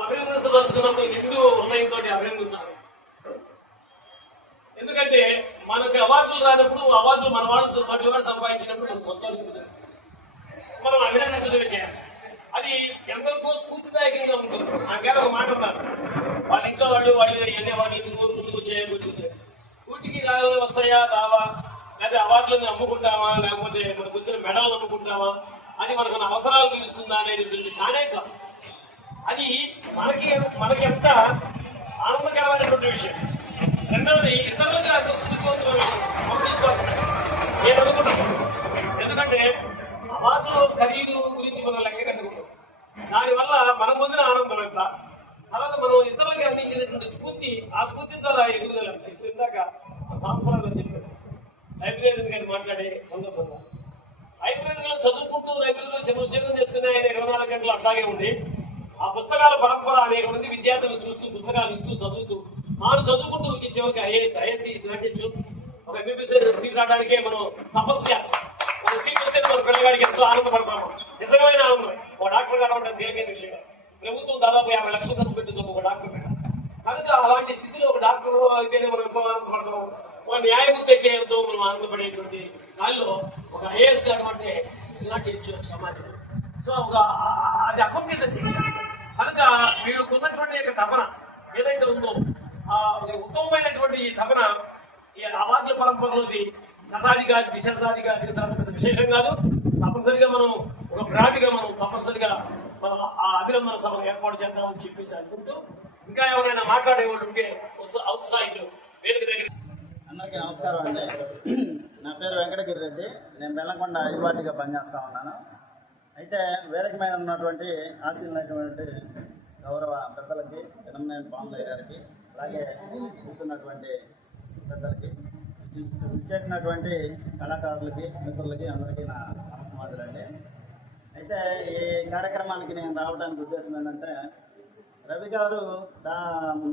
అభినందించదలుచుకున్నప్పుడు నిండు హృదయంతో అభినందించాలి. ఎందుకంటే మనకి అవార్డులు రానప్పుడు అవార్డులు మన వాళ్ళు తోటి వాడు సంపాదించినప్పుడు మనం సంతోషించాలి, మనం అభినందించడమే చేయాలి. అది ఎంతవరకు స్ఫూర్తిదాయకంగా ఉంటుంది. నాకేదో ఒక మాట ఉన్నారు, వాళ్ళ ఇంట్లో వాళ్ళు ఎన్ని వాళ్ళు ముందుకు వచ్చాయి ఊటికి వస్తాయా రావా, లేదా అవార్డులను అమ్ముకుంటామా, లేకపోతే మనకు వచ్చిన మెడలు అమ్ముకుంటామా, అది మనకు అవసరాలు తీరుస్తుందా అనేది కానే కాదు. అది మనకి ఎంత ఆనందకరమైనటువంటి విషయం. రెండవది ఇతరులుగా నేను అనుకుంటాను. ఎందుకంటే అవార్డులు ఖరీదు గురించి మనం లెక్క కట్టుకుంటాం. దానివల్ల మనం పొందిన ఆనందం ఎంత, తర్వాత మనం ఇతరులకి అందించినటువంటి స్ఫూర్తి, ఆ స్ఫూర్తి ద్వారా ఎదుగుదల. ఇప్పుడు ఇందాక సంవత్సరాలు చెప్పారు లైబ్రరీ గారిని మాట్లాడే సందర్భంగా, లైబ్రరీలో చదువుకుంటూ లైబ్రరీలో ఉద్యోగం చేసుకునే ఆయన 24 గంటలు అట్లాగే ఉండి ఆ పుస్తకాల పరంపర అనేక మంది విద్యార్థులు చూస్తూ పుస్తకాలు ఇస్తూ చదువుతూ తాను చదువుకుంటూ వచ్చి చివరికి ఐఏఎస్ రాజు ఒక ఎంబీబీఎస్ సీట్ రావడానికే మనం తపస్సు చేస్తాం. మన సీట్ వస్తే మన పిల్లగాడికి ఎంతో ఆనందపడతాము. నిజమైన ఆనందం. ఒక డాక్టర్ కావడం తేలికైన విషయం. ప్రభుత్వం దాదాపు 50 లక్షలు ఖర్చు పెడుతుంది ఒక డాక్టర్ మీద. కనుక అలాంటి స్థితిలో ఒక డాక్టర్ అయితేనే మనం ఎంతో ఆనందపడతాం, ఒక న్యాయమూర్తి అయితే ఎంతో మనం ఆనందపడేటువంటి దానిలో ఒక ఐఏఎస్ కావడం అంటే చేయొచ్చు సమాజంలో. సో అది అకుంఠిత దీక్ష. కనుక వీళ్ళకున్నటువంటి యొక్క తపన ఏదైతే ఉందో ఉత్తమమైనటువంటి ఈ తపన ఈ అవార్డుల పరంపరలోది శతాధిగా ద్విశతాధిగా పెద్ద విశేషం కాదు. తప్పనిసరిగా మనం ఒక బ్రాడ్గా మనం తప్పనిసరిగా మనం ఆ అభినందన సభను ఏర్పాటు చేద్దామని చెప్పేసి అనుకుంటూ, ఇంకా ఎవరైనా మాట్లాడేవాళ్ళు ఉంటే ఔత్సాహికులు వేదిక దగ్గర. అందరికీ నమస్కారం అండి. నా పేరు వెంకటగిరి రెడ్డి. నేను బెల్లంకొండ అధిపాటిగా పనిచేస్తా ఉన్నాను. అయితే వేదిక మీద ఉన్నటువంటి ఆశీర్వైనటువంటి గౌరవ పెద్దలకి, ఎనమనేని పాములయ్య గారికి, అలాగే కూర్చున్నటువంటి పెద్దలకి, చేసినటువంటి కళాకారులకి, మిత్రులకి అందరికీ నా నమస్కారాలండి. అయితే ఈ కార్యక్రమానికి నేను రావడానికి ఉద్దేశం ఏంటంటే, రవి గారు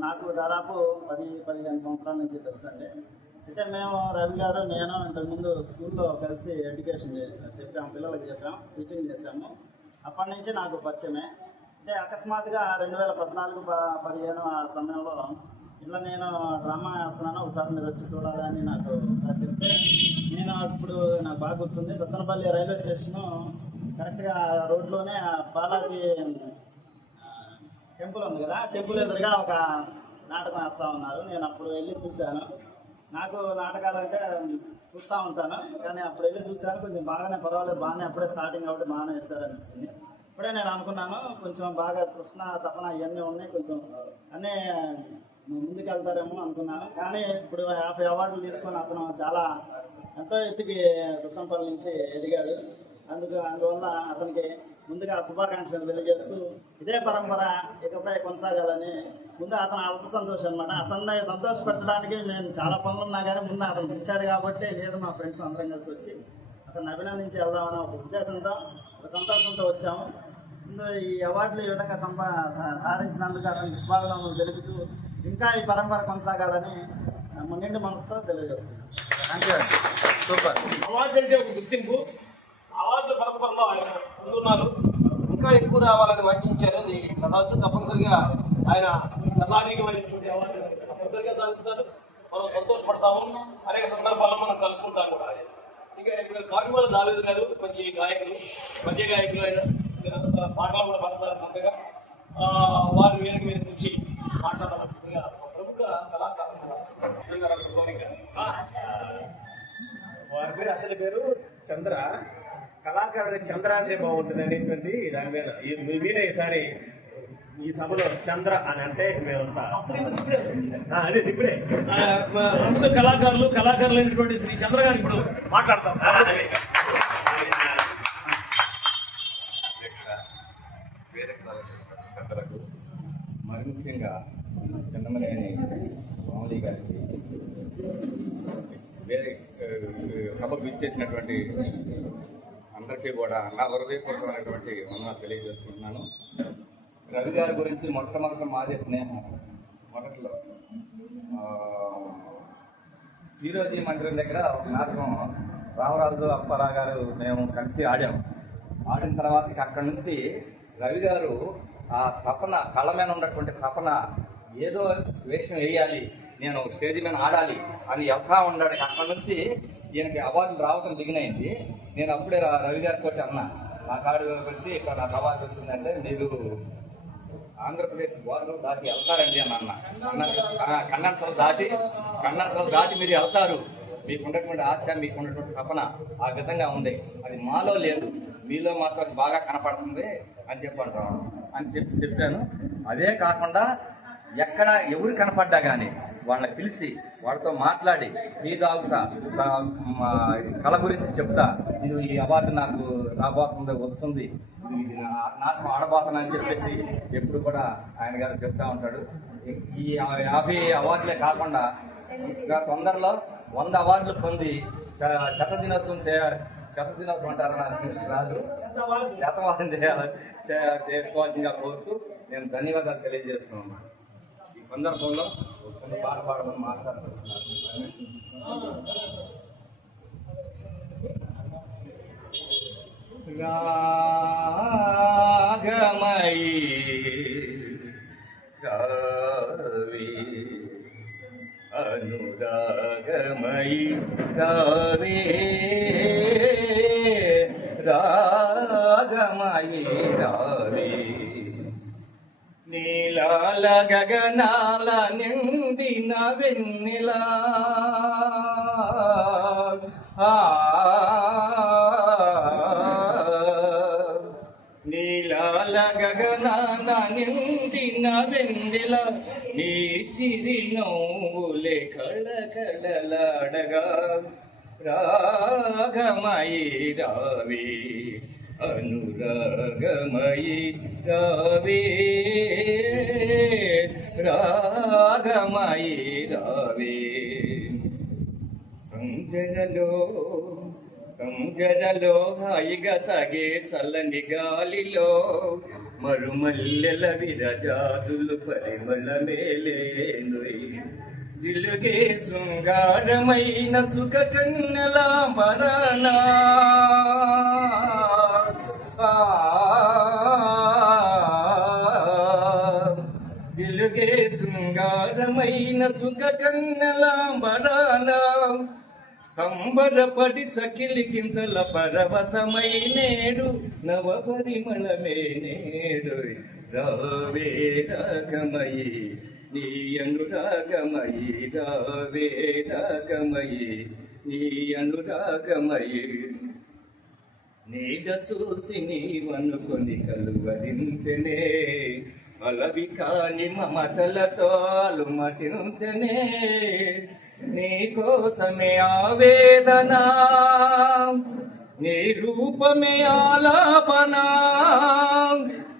నాకు దాదాపు 10-15 సంవత్సరాల నుంచి తెలుసండి. అయితే మేము రవి గారు నేను ఇంతకుముందు స్కూల్లో కలిసి ఎడ్యుకేషన్ చెప్పాము, పిల్లలకి చెప్పాము, టీచింగ్ చేశాము. అప్పటి నుంచి నాకు పరిచయమే. అంటే అకస్మాత్తుగా 2014-15 ఆ సమయంలో ఇలా నేను డ్రామా వేస్తున్నాను, ఒకసారి మీరు వచ్చి చూడాలని నాకు ఒకసారి చెప్తే, నేను ఇప్పుడు నాకు బాగా గుర్తుంది, సత్తనపల్లి రైల్వే స్టేషను కరెక్ట్గా రోడ్లోనే బాలాజీ టెంపుల్ ఉంది కదా, టెంపుల్ ఎదురుగా ఒక నాటకం వేస్తూ ఉన్నారు. నేను అప్పుడు వెళ్ళి చూశాను. నాకు నాటకాలు అంటే చూస్తూ ఉంటాను, కానీ అప్పుడు వెళ్ళి చూశాను, కొంచెం బాగానే పర్వాలేదు, బాగానే అప్పుడే స్టార్టింగ్ కాబట్టి బాగానే వేస్తారనిపించింది. ఇప్పుడే నేను అనుకున్నాను కొంచెం బాగా కృష్ణ తపన ఇవన్నీ ఉన్నాయి, కొంచెం అన్నీ ముందుకు వెళ్తారేమో అనుకున్నాను. కానీ ఇప్పుడు 50 అవార్డులు తీసుకొని అతను చాలా ఎంతో ఎత్తుకి సత్తనపల్లి నుంచి ఎదిగాడు. అందువల్ల అతనికి ముందుగా శుభాకాంక్షలు తెలియజేస్తూ ఇదే పరంపర ఇకపై కొనసాగాలని. ముందు అతను అల్ప సంతోషం అనమాట. అతన్ని సంతోషపెట్టడానికి నేను చాలా పనులు ఉన్నా కానీ ముందు అతను పిలిచాడు కాబట్టి నేను మా ఫ్రెండ్స్ అందరం కలిసి వచ్చి అతన్ని అభినందించి వెళ్దామని ఒక ఉద్దేశంతో, ఒక సంతోషంతో వచ్చాము. ముందు ఈ అవార్డులు ఈ విధంగా సాధించినందుకు అతనికి శుభాకాంక్షలు తెలుపుతూ ఇంకా ఈ పరంపర కొనసాగాలని నిండు మనసుతో తెలియజేస్తున్నాను. అంతే. సూపర్. అవార్డు అంటే ఒక గుర్తింపు. అవార్డుల పరంపరలో ఆయన ముందున్నారు, ఇంకా ఎక్కువ రావాలని వాంఛించారు. ప్రదాసు తప్పనిసరిగా ఆయన సర్వాధికమైనటువంటి అవార్డు తప్పనిసరిగా సాధించారు. మనం సంతోషపడతాము. అనేక సందర్భాల్లో మనం కలుసుకుంటాం కూడా. ఇంకా ఇప్పుడు కాకిమాల దావేదు గారు మంచి గాయకులు, మధ్య గాయకులు, ఆయన పాటలు కూడా పాడతారు చక్కగా. వారి వేదిక మీద నుంచి మాట్లాడవలసిందిగా ప్రముఖ కళాకారులు వారి పేరు అసలు పేరు చంద్ర. కళాకారుడు చంద్ర అంటే బాగుంటుంది అనేటువంటి దాని మీద మీరే ఈసారి ఈ సభలో చంద్ర అని అంటే మేమంతా అదే ఇప్పుడే ప్రముఖ కళాకారులైనటువంటి శ్రీ చంద్ర గారు ఇప్పుడు మాట్లాడతాం. పెద్దలకు, మరి ముఖ్యంగా ఎనమనేని పాములయ్య గారికి, వేరే సభకు ఇచ్చేసినటువంటి అందరికీ కూడా నా హృదయపూర్వకమైనటువంటి వందనాలు తెలియజేసుకుంటున్నాను. రవి గారి గురించి మొట్టమొదటి మాదే స్నేహం. మొదట్లో ఈరోజు మందిరం దగ్గర ఒక నాటకం రామరాజు అప్పారావు గారు మేము కలిసి ఆడాము. ఆడిన తర్వాత అక్కడి నుంచి రవి గారు ఆ తపన, కళ మీద ఉన్నటువంటి తపన, ఏదో వేషం వేయాలి, నేను స్టేజ్ మీద ఆడాలి అని వెళ్తా ఉన్నాడు. అక్కడి నుంచి ఈయనకి అవార్డులు రావడం బిగినైంది. నేను అప్పుడే రవి గారితో అన్నా, నా కాడు కలిసి ఇక్కడ నాకు అవార్డు వచ్చిందంటే మీరు ఆంధ్రప్రదేశ్ బోర్డర్ దాటి వెళ్తారండి అని అన్న. కన్నడసలు దాటి మీరు వెళ్తారు, మీకున్నటువంటి ఆశ, మీకున్నటువంటి తపన ఆ విధంగా ఉంది, అది మాలో లేదు, మీలో మాత్రం బాగా కనపడుతుంది అని చెప్పాను. అదే కాకుండా ఎక్కడ ఎవరు కనపడ్డా కానీ వాళ్ళని పిలిచి వాళ్ళతో మాట్లాడి టీ తాగుతా, కళ గురించి చెప్తా, ఇది ఈ అవార్డు నాకు రాబోతుంది, వస్తుంది, నాకు ఆడబోతున్నా అని చెప్పేసి ఎప్పుడు కూడా ఆయన గారు చెప్తా ఉంటాడు. ఈ 50 అవార్డులే కాకుండా ఇంకా తొందరలో 100 అవార్డులు పొంది శతదినోత్సవం అంటారు రాదు, శతవాదం చేసుకోవాల్సిందిగా కోరుతూ నేను ధన్యవాదాలు తెలియజేస్తున్నాను. ఈ సందర్భంలో కొన్ని పాట పాడమని మాట్లాడుతున్నాను. రాగమయీ రావి అనురాగమయీ రావి రాగమయీ రావి నీలాల గగనాల నిండిన వెన్నెలా నీలాల గగనాన నిండిన వెన్నెల నీ చిరి నవ్వులే కళకళలాడగా రాగమయీ రావి అనురాగమయీ రావి రాగమయీ రావి సంజరలో హాయిగా సాగే చల్లని గాలిలో మరుమల్లెల విరజాజులు పరిమళ మేలేనుయ్ జిలుగే శృంగారమైన సుఖ కన్నెల మరణా జిలుగే శృంగారమైన సుఖ కన్నెల మరణా సంబరపడి చకిలి గింతల పరవశమై నేడు నవ పరిమళమే నేడు రావే రాగమయీ నీ అనురాగమయీ రావే రాగమయీ నీ అనురాగమయీ నీడ చూసి నీవనుకొని కలువరించనే అలవి కాని మమతలతో అలుమటించనే నీకోసమే ఆవేదన నీ రూపమే ఆలాపన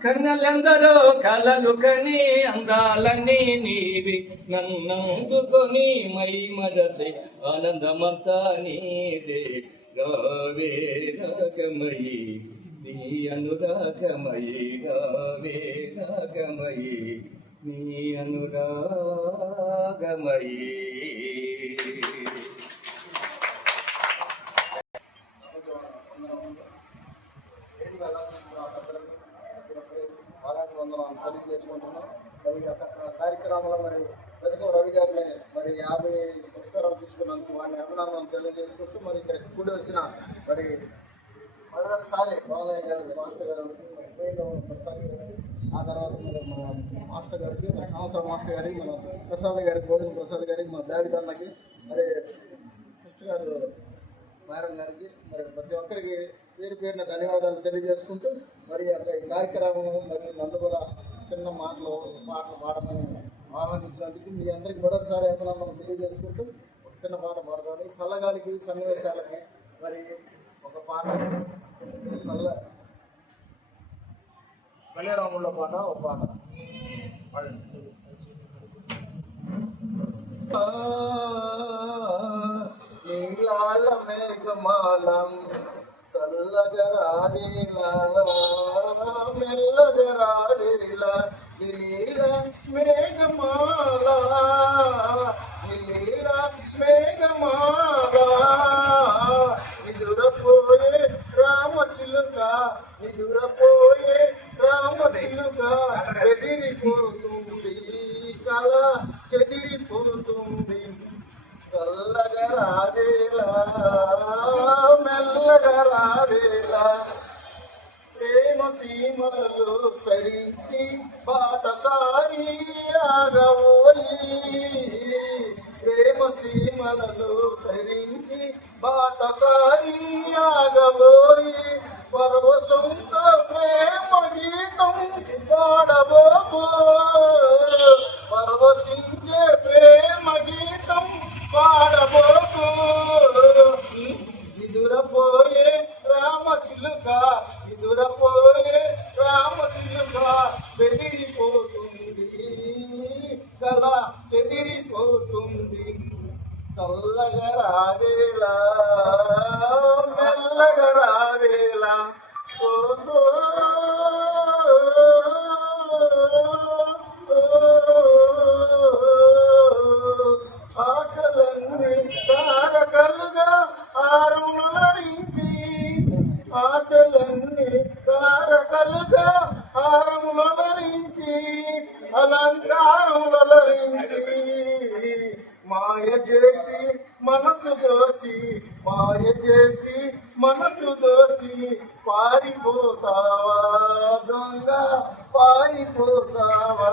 కన్నలందరో కలలు కని అందాలని నీవి నన్నందుకొని మై మరసే ఆనందమంతా నీదే రావే రాగమయీ నీ అనురాగమయీ రావే రాగమయీ నీ అనురాగమయీ. తెలియజేసుకుంటున్నాం. మరి కార్యక్రమంలో మరి వెతకం రవి గారిని మరి 50 పురస్కారాలు తీసుకున్నందుకు వారిని అభినందనలు తెలియజేసుకుంటూ మరి ఇక్కడికి కూడి వచ్చిన మరి మొదటిసారి బాలయ్య గారు మాస్టర్ గారు ఆ తర్వాత మరి మన మాస్టర్ గారికి మన సంవత్సరం మాస్టర్ గారికి మన ప్రసాద్ గారికి గోవింద ప్రసాద్ గారికి మన దావిడ్ అన్నకి మరి సిస్టర్ గారు మేడం గారికి మరి ప్రతి ఒక్కరికి పేరు పేరున ధన్యవాదాలు తెలియజేసుకుంటూ మరి అక్కడ ఈ కార్యక్రమం మరి నన్ను కూడా చిన్న పాటలు పాడమని ఆహ్వానించినందుకు మీ అందరికీ మరొకసారి అభినందనలు తెలియజేసుకుంటూ ఒక చిన్న పాట పాడతాను. చల్లగాలికి సన్నివేశాలకి మరి ఒక పాట కళ్యాణంలో పాట ఒక పాట పాడండి. నీలాల మేఘమాలం చల్లగరాడేలా మెల్లగరాడేలా నీల మేఘమాల నీల మేఘమాల నిదురపోయే రామచిలుక నిదురపోయే రామచిలుక బాటసారి ఆగవోయి ప్రేమ సీమలలో సరించి బాటసారి ఆగవోయి పరవశంతో ప్రేమ గీతం పాడబోబో పరవశించే ప్రేమ గీతం పాడబోబో ఎదురపోయే రామచిలుక ఎదురపోయే రామచిలుక బెదిరిపోతుంది కళ చెదిరిపోతుంది చల్లగా రావేళ మెల్లగా రావేళ ఆశలన్నీ తారకలుగా ఆరుణరించి ఆశలన్నీ తారకలుగా ఆరములరించి అలంకారములరించి మాయ చేసి మనసు దోచి మాయ చేసి మనసు దోచి పారిపోతావా దొంగ పారిపోతావా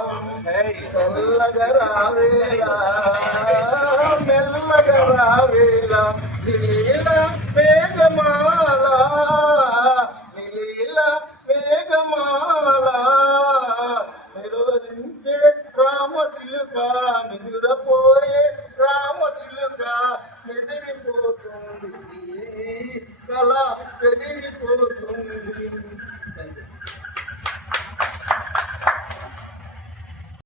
చల్లగా రావేలా మెల్లగా రావేలా నీల మేఘమాల నీల మేఘమాల నిరోధించే రామచిలుక నిదురపోయే రామచిలుక ఎదిరిపోతుంది కళ చెదిరిపోతుంది